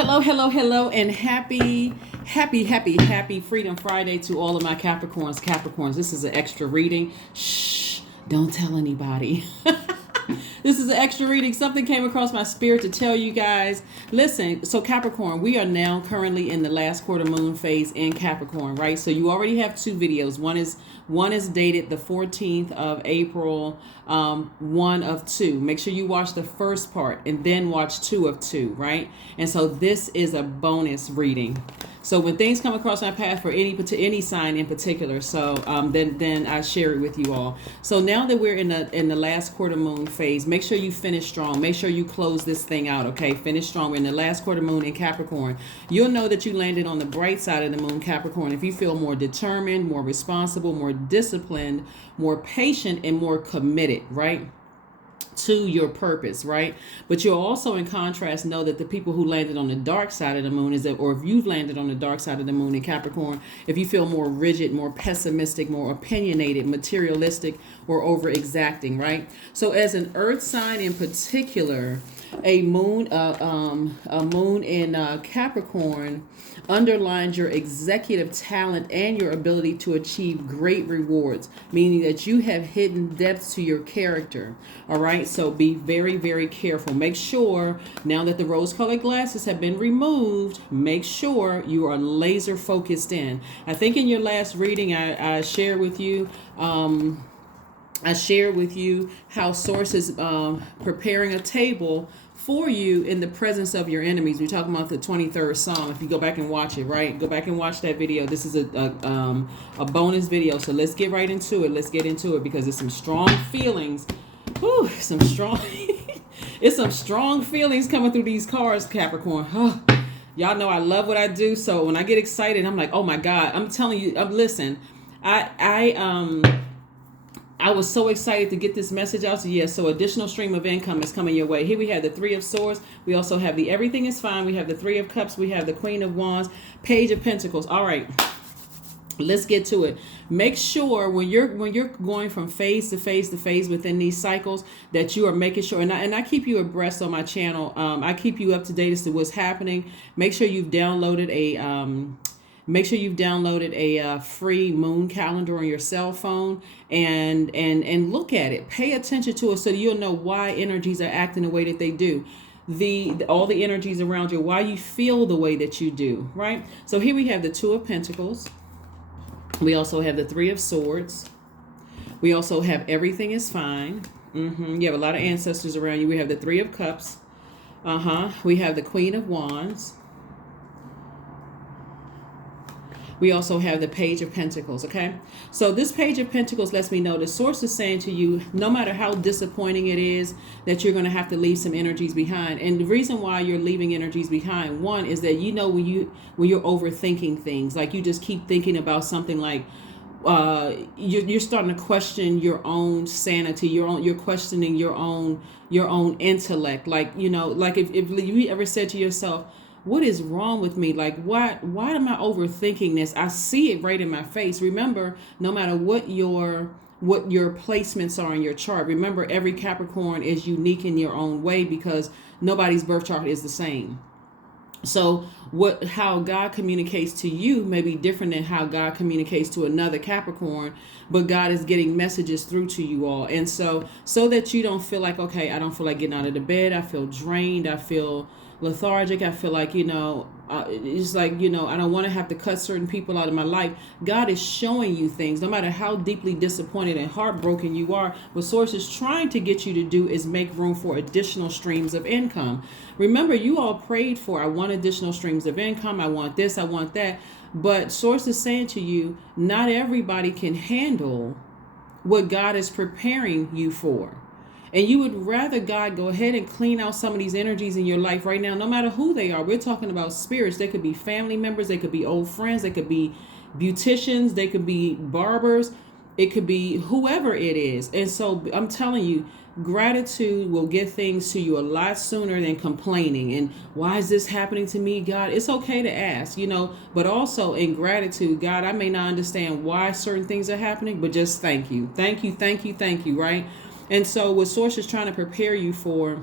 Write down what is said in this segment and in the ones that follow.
Hello, hello, hello, and happy Freedom Friday to all of my Capricorns. Capricorns, this is an extra reading. Shh, don't tell anybody. This is an extra reading. Something came across my spirit to tell you guys. Listen, so Capricorn, we are now currently in the last quarter moon phase in Capricorn, right? So you already have two videos. One is dated the 14th of April, one of two. Make sure you watch the first part and then watch two of two, right? And so this is a bonus reading. So when things come across my path for any sign in particular, so then I share it with you all. So now that we're in the last quarter moon phase, make sure you finish strong. Make sure you close this thing out, okay? Finish strong. We're in the last quarter moon in Capricorn. You'll know that you landed on the bright side of the moon, Capricorn, if you feel more determined, more responsible, more disciplined, more patient, and more committed, right, to your purpose, right? But you'll also, in contrast, know that the people who landed on the dark side of the moon or if you've landed on the dark side of the moon in Capricorn, if you feel more rigid, more pessimistic, more opinionated, materialistic, or over exacting, right? So as an earth sign in particular, a moon in Capricorn underlines your executive talent and your ability to achieve great rewards, meaning that you have hidden depths to your character. All right, so be very, very careful. Make sure, now that the rose-colored glasses have been removed, make sure you are laser focused in. I think in your last reading, I shared with you. I shared with you how Source is preparing a table for you in the presence of your enemies. We're talking about the 23rd Psalm. If you go back and watch it, right? Go back and watch that video. This is a bonus video. So let's get right into it. Let's get into it because there's some strong feelings. Whew, it's some strong feelings coming through these cards, Capricorn. Oh, y'all know I love what I do. So when I get excited, I'm like, oh my God. I'm telling you, listen, I was so excited to get this message out. So yes, so additional stream of income is coming your way. Here we have the Three of Swords. We also have the Everything is Fine. We have the Three of Cups. We have the Queen of Wands, Page of Pentacles. All right, let's get to it. Make sure when you're going from phase to phase to phase within these cycles that you are making sure, and I keep you abreast on my channel. I keep you up to date as to what's happening. Make sure you've downloaded a free moon calendar on your cell phone and look at it. Pay attention to it so you'll know why energies are acting the way that they do. All the energies around you, why you feel the way that you do, right? So here we have the Two of Pentacles. We also have the Three of Swords. We also have Everything is Fine. You have a lot of ancestors around you. We have the Three of Cups. We have the Queen of Wands. We also have the Page of Pentacles, okay? So this Page of Pentacles lets me know the Source is saying to you, no matter how disappointing it is, that you're going to have to leave some energies behind. And the reason why you're leaving energies behind, one, is that you know when you're overthinking things, like you just keep thinking about something like, you're starting to question your own sanity, you're questioning your own intellect. Like, you know, like if you ever said to yourself, what is wrong with me? Like, why am I overthinking this? I see it right in my face. Remember, no matter what your placements are in your chart, remember every Capricorn is unique in your own way because nobody's birth chart is the same. So how God communicates to you may be different than how God communicates to another Capricorn, but God is getting messages through to you all. And so that you don't feel like, okay, I don't feel like getting out of the bed. I feel drained. I feel lethargic. I feel like, it's like, I don't want to have to cut certain people out of my life. God is showing you things, no matter how deeply disappointed and heartbroken you are. What Source is trying to get you to do is make room for additional streams of income. Remember, you all prayed for, I want additional streams of income. I want this, I want that. But Source is saying to you, not everybody can handle what God is preparing you for. And you would rather God go ahead and clean out some of these energies in your life right now, no matter who they are. We're talking about spirits. They could be family members. They could be old friends. They could be beauticians. They could be barbers. It could be whoever it is. And so I'm telling you, gratitude will get things to you a lot sooner than complaining. And why is this happening to me, God? It's okay to ask, but also in gratitude, God, I may not understand why certain things are happening, but just thank you. Thank you, thank you, thank you, right? And so what Source is trying to prepare you for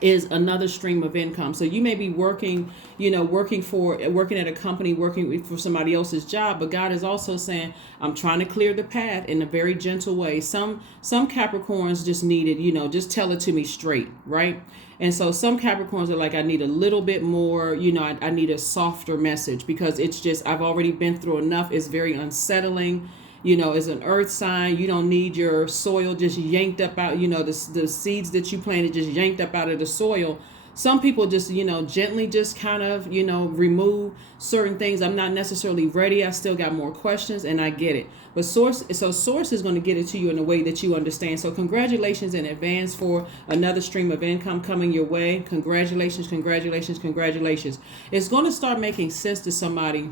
is another stream of income. So you may be working, working at a company, working for somebody else's job, but God is also saying, I'm trying to clear the path in a very gentle way. Some Capricorns just needed, just tell it to me straight, right? And so some Capricorns are like, I need a little bit more, I need a softer message, because it's just, I've already been through enough. It's very unsettling. As an earth sign, you don't need your soil just yanked up out, the seeds that you planted just yanked up out of the soil. Some people just, gently just kind of, remove certain things. I'm not necessarily ready. I still got more questions, and I get it. But source is going to get it to you in a way that you understand. So congratulations in advance for another stream of income coming your way. Congratulations, congratulations, congratulations. It's going to start making sense to somebody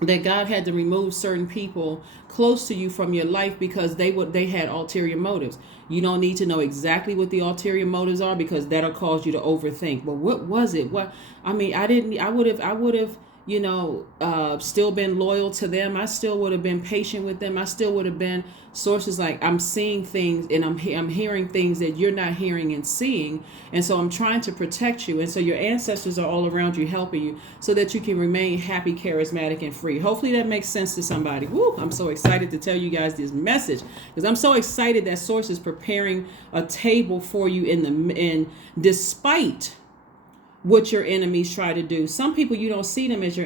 that God had to remove certain people close to you from your life because they had ulterior motives. You don't need to know exactly what the ulterior motives are, because that'll cause you to overthink. But what was it? I would have still been loyal to them. I still would have been patient with them. I still would have been. Sources like, I'm seeing things and I'm hearing things that you're not hearing and seeing. And so I'm trying to protect you. And so your ancestors are all around you helping you so that you can remain happy, charismatic, and free. Hopefully that makes sense to somebody. Woo, I'm so excited to tell you guys this message, because I'm so excited that Source is preparing a table for you in despite what your enemies try to do. Some people, you don't see them as your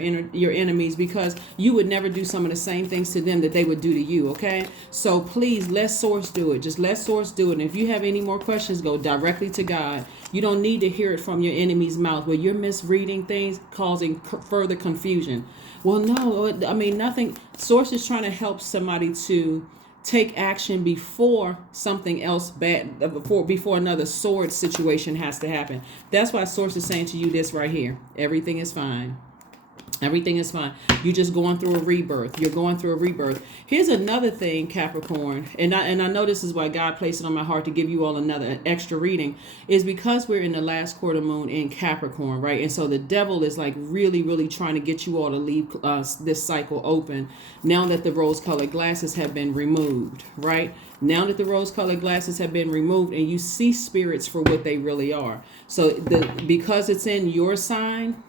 enemies, because you would never do some of the same things to them that they would do to you, okay? So please, let Source do it. Just let Source do it. And if you have any more questions, go directly to God. You don't need to hear it from your enemy's mouth where you're misreading things, causing further confusion. Well, no, nothing. Source is trying to help somebody to take action before something else bad, before another sword situation has to happen. That's why Source is saying to you this right here. Everything is fine. Everything is fine. You're just going through a rebirth. You're going through a rebirth. Here's another thing, Capricorn, and I know this is why God placed it on my heart to give you all another extra reading, is because we're in the last quarter moon in Capricorn, right? And so the devil is like really, really trying to get you all to leave this cycle open now that the rose-colored glasses have been removed, right? Now that the rose-colored glasses have been removed and you see spirits for what they really are. So because it's in your sign,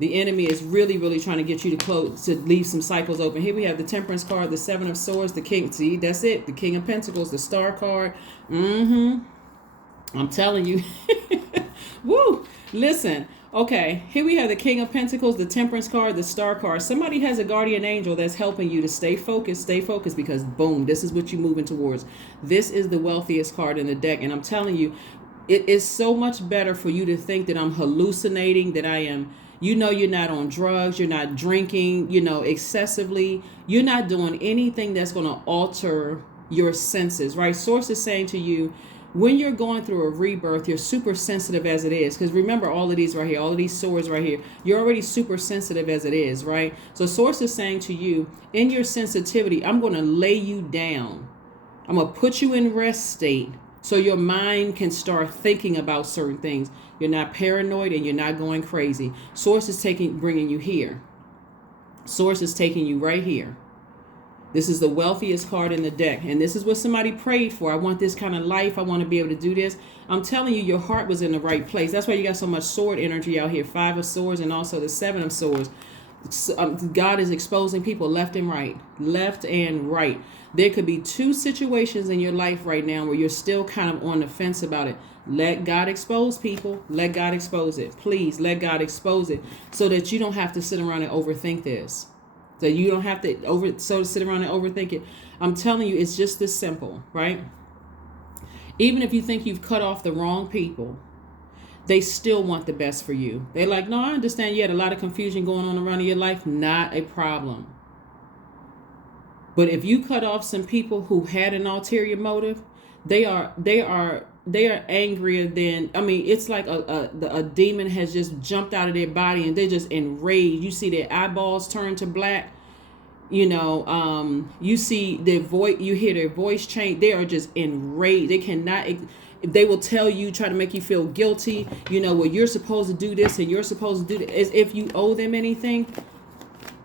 the enemy is really, really trying to get you to leave some cycles open. Here we have the Temperance card, the Seven of Swords, the King. See, that's it. The King of Pentacles, the Star card. I'm telling you. Woo. Listen. Okay. Here we have the King of Pentacles, the Temperance card, the Star card. Somebody has a guardian angel that's helping you to stay focused, because boom, this is what you're moving towards. This is the wealthiest card in the deck. And I'm telling you, it is so much better for you to think that I'm hallucinating, that I am. You're not on drugs, you're not drinking, excessively. You're not doing anything that's going to alter your senses, right? Source is saying to you, when you're going through a rebirth, you're super sensitive as it is. Because remember, all of these right here, all of these swords right here, you're already super sensitive as it is, right? So Source is saying to you, in your sensitivity, I'm going to lay you down. I'm going to put you in rest state so your mind can start thinking about certain things. You're not paranoid and you're not going crazy. Source is bringing you here. Source is taking you right here. This is the wealthiest card in the deck. And this is what somebody prayed for. I want this kind of life. I want to be able to do this. I'm telling you, your heart was in the right place. That's why you got so much sword energy out here. 5 of Swords and also the 7 of Swords. God is exposing people left and right. Left and right. There could be 2 situations in your life right now where you're still kind of on the fence about it. Let God expose people. Let God expose it. Please let God expose it so that you don't have to sit around and overthink this. So you don't have to sit around and overthink it. I'm telling you, it's just this simple, right? Even if you think you've cut off the wrong people, they still want the best for you. They're like, no, I understand you had a lot of confusion going on around in your life. Not a problem. But if you cut off some people who had an ulterior motive, they are angrier than, it's like a demon has just jumped out of their body and they're just enraged. You see their eyeballs turn to black. You see their voice, you hear their voice change. They are just enraged. They will tell you, try to make you feel guilty. Well, you're supposed to do this and you're supposed to do that. As if you owe them anything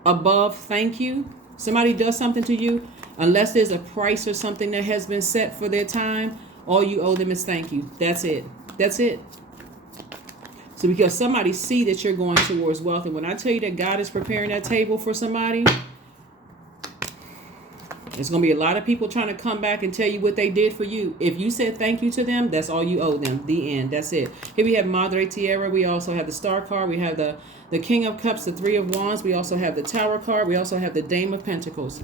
above thank you. Somebody does something to you, unless there's a price or something that has been set for their time, all you owe them is thank you. That's it. That's it. So because somebody see that you're going towards wealth, and when I tell you that God is preparing that table for somebody, there's going to be a lot of people trying to come back and tell you what they did for you. If you said thank you to them, that's all you owe them. The end. That's it. Here we have Madre Tierra. We also have the Star card. We have the King of Cups, the Three of Wands. We also have the Tower card. We also have the Dame of Pentacles.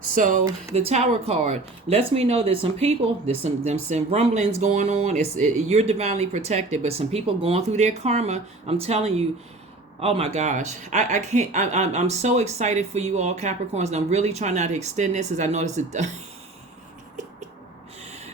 So the Tower card lets me know that some people, there's some rumblings going on. You're divinely protected, but some people going through their karma. I'm telling you, oh my gosh, I can't. I'm so excited for you all, Capricorns, and I'm really trying not to extend this, as I noticed it.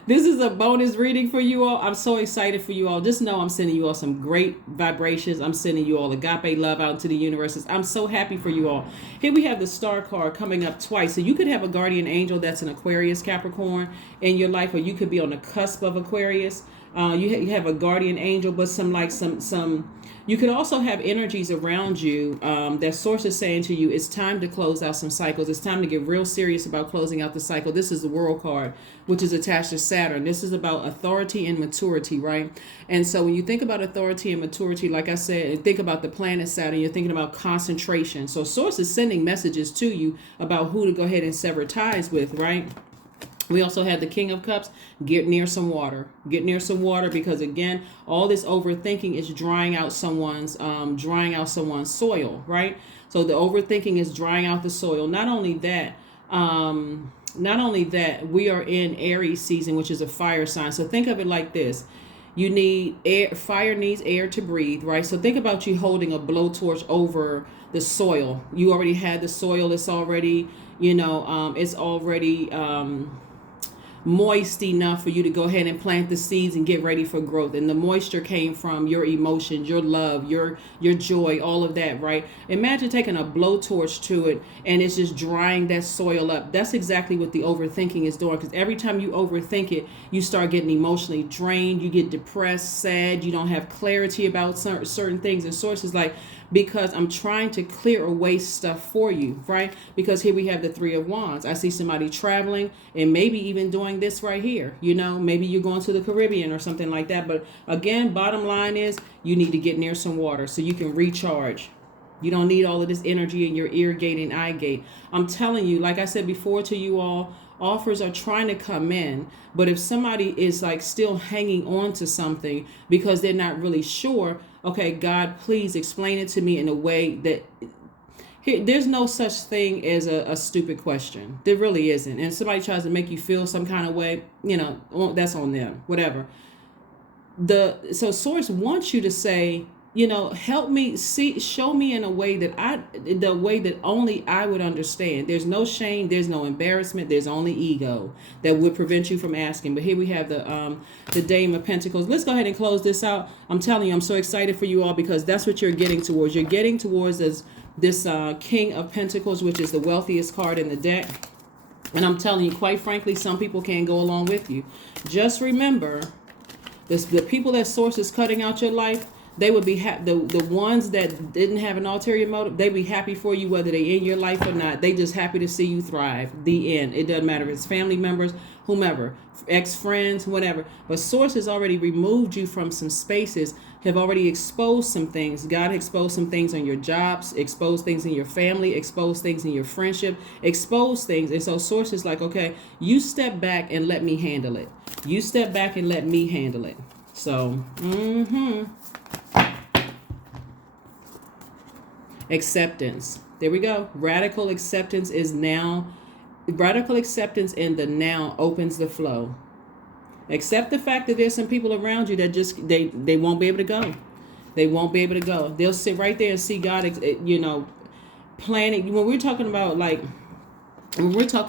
This is a bonus reading for you all. I'm so excited for you all. Just know I'm sending you all some great vibrations. I'm sending you all agape love out into the universes. I'm so happy for you all. Here we have the Star card coming up twice. So you could have a guardian angel that's an Aquarius, Capricorn in your life, or you could be on the cusp of Aquarius. You have a guardian angel, but some you could also have energies around you that source is saying to you, it's time to close out some cycles. It's time to get real serious about closing out the cycle. This is the World card, which is attached to Saturn. This is about authority and maturity, right? And so when you think about authority and maturity, like I said, think about the planet Saturn, you're thinking about concentration. So source is sending messages to you about who to go ahead and sever ties with, right? We also had the King of Cups. Get near some water. Get near some water, because again, all this overthinking is drying out someone's soil, right? So the overthinking is drying out the soil. Not only that, we are in Aries season, which is a fire sign. So think of it like this. You need air. Fire needs air to breathe, right? So think about you holding a blowtorch over the soil. You already had the soil. It's already, it's already moist enough for you to go ahead and plant the seeds and get ready for growth. And the moisture came from your emotions, your love, your joy, all of that, right? Imagine taking a blowtorch to it and it's just drying that soil up. That's exactly what the overthinking is doing, because every time you overthink it, you start getting emotionally drained, you get depressed, sad, you don't have clarity about certain things. And source is like, because I'm trying to clear away stuff for you, right? Because here we have the Three of Wands. I see somebody traveling and maybe even doing this right here. Maybe you're going to the Caribbean or something like that. But again, bottom line is you need to get near some water so you can recharge. You don't need all of this energy in your ear gate and eye gate. I'm telling you, like I said before to you all, offers are trying to come in, but if somebody is like still hanging on to something because they're not really sure, okay, God, please explain it to me in a way that there's no such thing as a stupid question. There really isn't. And if somebody tries to make you feel some kind of way, that's on them, whatever. So source wants you to say, help me show me in a way that only I would understand. There's no shame, there's no embarrassment, there's only ego that would prevent you from asking. But here we have the Dame of Pentacles. Let's go ahead and close this out. I'm telling you, I'm so excited for you all, because that's what you're getting towards. You're getting towards this King of Pentacles, which is the wealthiest card in the deck. And I'm telling you, quite frankly, some people can't go along with you. Just remember, the people that source is cutting out your life, they would be the ones that didn't have an ulterior motive. They'd be happy for you whether they in your life or not. They just happy to see you thrive. The end. It doesn't matter if it's family members, whomever, ex-friends, whatever. But source has already removed you from some spaces, have already exposed some things. God exposed some things on your jobs, exposed things in your family, exposed things in your friendship, exposed things. And so source is like, okay, you step back and let me handle it. You step back and let me handle it. So, acceptance. There we go. Radical acceptance in the now opens the flow. Accept the fact that there's some people around you that just they won't be able to go. They won't be able to go. They'll sit right there and see God, planning. When we're talking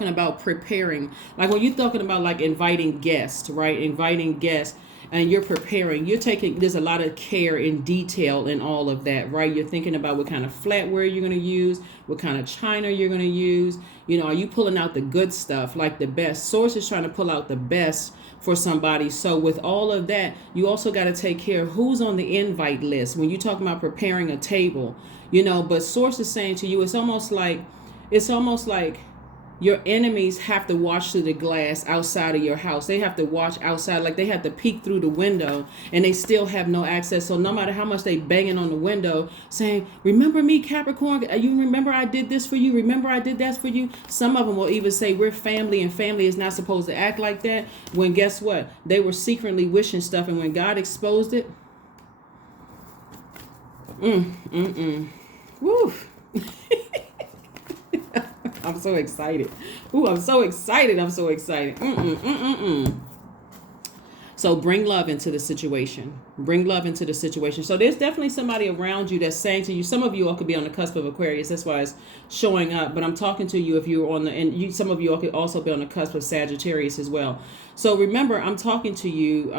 about preparing, like when you're talking about like inviting guests, right? Inviting guests. And you're preparing, there's a lot of care and detail in all of that, right? You're thinking about what kind of flatware you're going to use, what kind of china you're going to use. Are you pulling out the good stuff, like the best? Source is trying to pull out the best for somebody. So with all of that, you also got to take care of who's on the invite list. When you're talking about preparing a table, but source is saying to you, it's almost like your enemies have to watch through the glass outside of your house. They have to watch outside, like they have to peek through the window, and they still have no access. So no matter how much they banging on the window saying, remember me, Capricorn, you remember I did this for you, remember I did that for you. Some of them will even say we're family, and family is not supposed to act like that, when guess what, they were secretly wishing stuff, and when God exposed it, woo. I'm so excited. Ooh, I'm so excited. I'm so excited. So bring love into the situation. Bring love into the situation. So there's definitely somebody around you that's saying to you, some of you all could be on the cusp of Aquarius. That's why it's showing up. But I'm talking to you if you're on the, and you, some of you all could also be on the cusp of Sagittarius as well. So remember, I'm talking to you,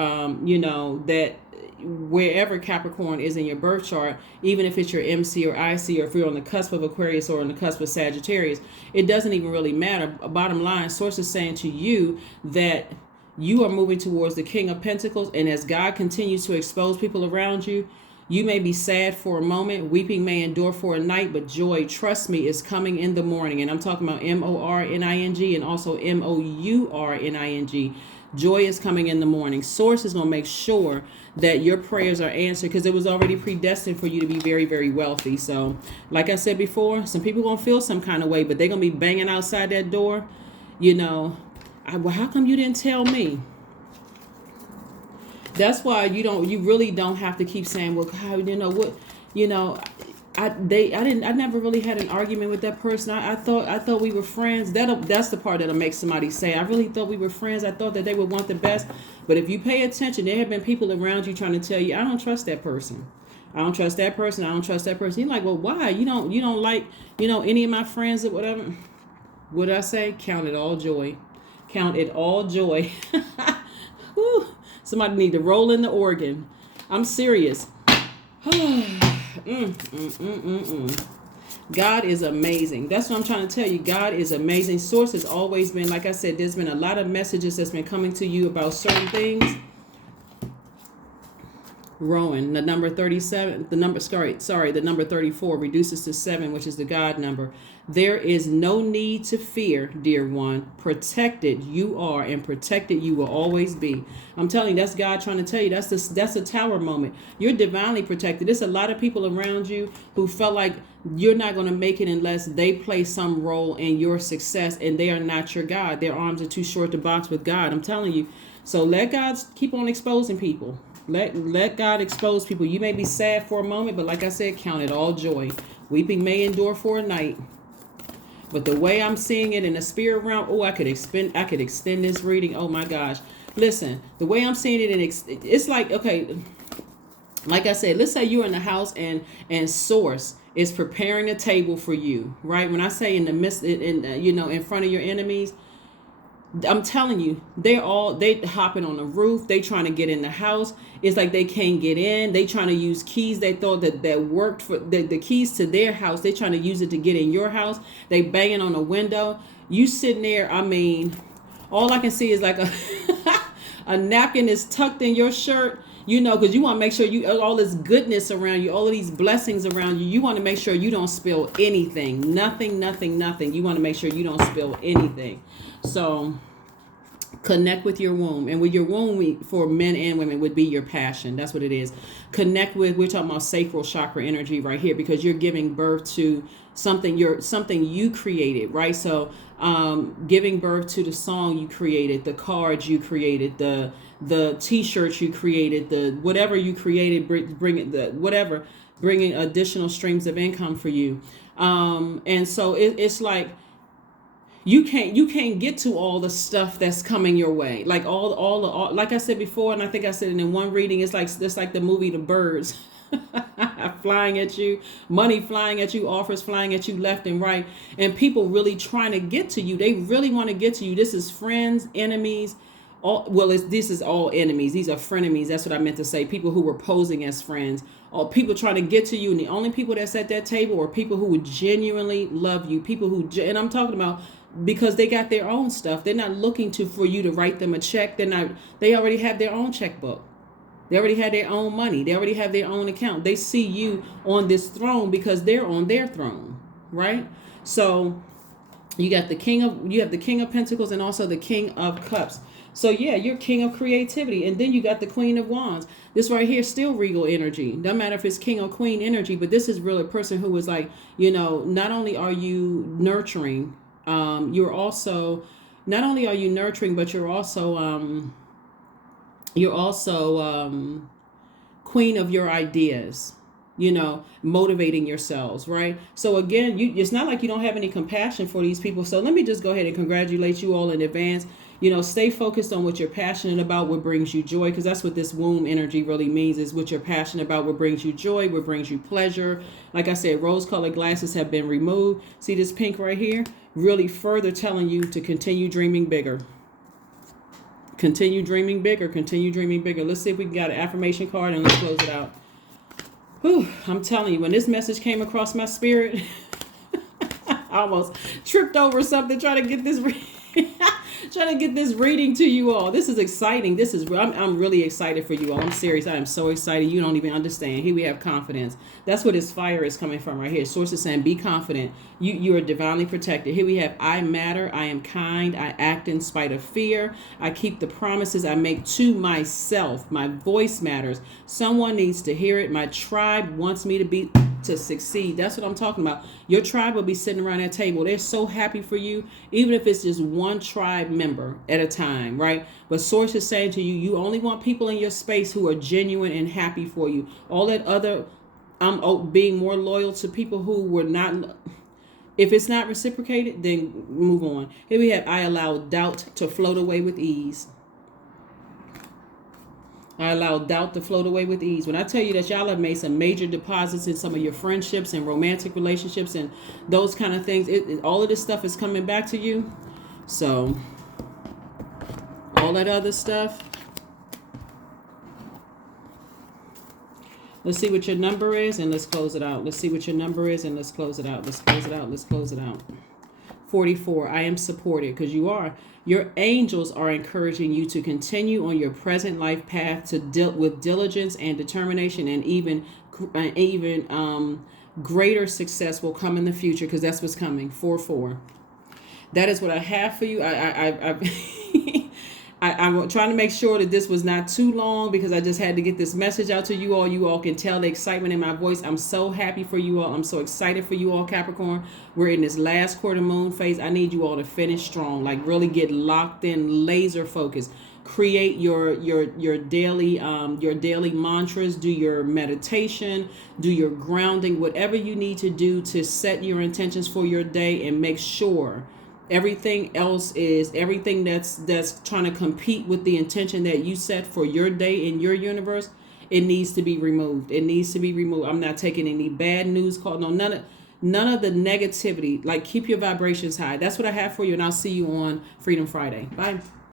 that wherever Capricorn is in your birth chart, even if it's your MC or IC, or if you're on the cusp of Aquarius or on the cusp of Sagittarius, it doesn't even really matter. Bottom line, source is saying to you that you are moving towards the King of Pentacles, and as God continues to expose people around you, you may be sad for a moment, weeping may endure for a night, but joy, trust me, is coming in the morning. And I'm talking about MORNING and also MOURNING. Joy is coming in the morning. Source is going to make sure that your prayers are answered, because it was already predestined for you to be very, very wealthy. So like I said before, some people going to feel some kind of way, but they're going to be banging outside that door. Well, how come you didn't tell me? That's why you really don't have to keep saying, well, God, I never really had an argument with that person. I thought we were friends. That's the part that'll make somebody say, I really thought we were friends. I thought that they would want the best. But if you pay attention, there have been people around you trying to tell you, I don't trust that person. I don't trust that person. I don't trust that person. You're like, well, why? You don't like, any of my friends or whatever. What did I say? Count it all joy. Count it all joy. Whew. Somebody need to roll in the organ. I'm serious. God is amazing. That's what I'm trying to tell you. God is amazing. Source has always been, like I said, there's been a lot of messages that's been coming to you about certain things. Rowan, the number 37, the number 34 reduces to 7, which is the God number. There is no need to fear, dear one. Protected you are, and protected you will always be. I'm telling you, that's God trying to tell you. That's a tower moment. You're divinely protected. There's a lot of people around you who felt like you're not going to make it unless they play some role in your success, and they are not your God. Their arms are too short to box with God. I'm telling you. So let God keep on exposing people. Let God expose people. You may be sad for a moment, but like I said, count it all joy. Weeping may endure for a night, but the way I'm seeing it in the spirit realm, I could extend this reading. Oh my gosh. Listen, the way I'm seeing it, it's like, okay, like I said, let's say you're in the house and Source is preparing a table for you, right? When I say in the midst, in front of your enemies, I'm telling you, they hopping on the roof. They trying to get in the house. It's like they can't get in. They trying to use keys they thought that worked for the keys to their house. They trying to use it to get in your house. They banging on the window. You sitting there. I mean, all I can see is like a napkin is tucked in your shirt. Because you want to make sure all this goodness around you, all of these blessings around you, you want to make sure you don't spill anything. Nothing. You want to make sure you don't spill anything. So connect with your womb. And with your womb, for men and women, would be your passion. That's what it is. Connect with, we're talking about sacral chakra energy right here, because you're giving birth to something you created, right? So giving birth to the song you created, the cards you created, the t-shirts you created, the whatever you created, bringing additional streams of income for you. And so it's like you can't get to all the stuff that's coming your way, like all like I said before, and I think I said it in one reading. It's like the movie The Birds. Flying at you, money flying at you, offers flying at you left and right, and people really trying to get to you. They really want to get to you. This is friends, enemies. This is all enemies. These are frenemies. That's what I meant to say. People who were posing as friends, or people trying to get to you. And the only people that's at that table are people who would genuinely love you. People who, and I'm talking about because they got their own stuff. They're not looking for you to write them a check. They already have their own checkbook. They already have their own money. They already have their own account. They see you on this throne because they're on their throne, right? So You have the King of Pentacles and also the King of Cups. So yeah, you're king of creativity. And then you got the Queen of Wands. This right here is still regal energy. Doesn't matter if it's king or queen energy, but this is really a person who is like, not only are you nurturing, you're also, not only are you nurturing, but you're also queen of your ideas, motivating yourselves, right? So again, it's not like you don't have any compassion for these people. So let me just go ahead and congratulate you all in advance. Stay focused on what you're passionate about, what brings you joy, because that's what this womb energy really means, is what you're passionate about, what brings you joy, what brings you pleasure. Like I said, rose-colored glasses have been removed. See this pink right here? Really further telling you to continue dreaming bigger. Continue dreaming bigger. Continue dreaming bigger. Let's see if we can get an affirmation card and let's close it out. Whew, I'm telling you, when this message came across my spirit, I almost tripped over something trying to get this reading to you all. This is exciting. I'm really excited for you all. I'm serious. I am so excited. You don't even understand. Here we have confidence. That's where this fire is coming from right here. Source is saying, be confident. You are divinely protected. Here we have, I matter. I am kind. I act in spite of fear. I keep the promises I make to myself. My voice matters. Someone needs to hear it. My tribe wants me to succeed. That's what I'm talking about. Your tribe will be sitting around that table. They're so happy for you, even if it's just one tribe member at a time, right? But source is saying to you, you only want people in your space who are genuine and happy for you. All that other, being more loyal to people who were not, if it's not reciprocated, then move on. Here we have, I allow doubt to float away with ease. I allow doubt to float away with ease. When I tell you that y'all have made some major deposits in some of your friendships and romantic relationships and those kind of things, all of this stuff is coming back to you. So all that other stuff. Let's see what your number is and let's close it out. Let's see what your number is and let's close it out. Let's close it out. Let's close it out. 44. I am supported, because you are. Your angels are encouraging you to continue on your present life path to deal with diligence and determination, and even greater success will come in the future, because that's what's coming. 4-4. That is what I have for you. I'm trying to make sure that this was not too long, because I just had to get this message out to you all. You all can tell the excitement in my voice. I'm so happy for you all. I'm so excited for you all, Capricorn. We're in this last quarter moon phase. I need you all to finish strong, like really get locked in, laser focused. Create your daily mantras, do your meditation, do your grounding, whatever you need to do to set your intentions for your day, and make sure everything that's trying to compete with the intention that you set for your day in your universe, it needs to be removed. It needs to be removed. I'm not taking any bad news call. No, none of the negativity. Like, keep your vibrations high. That's what I have for you, and I'll see you on Freedom Friday. Bye.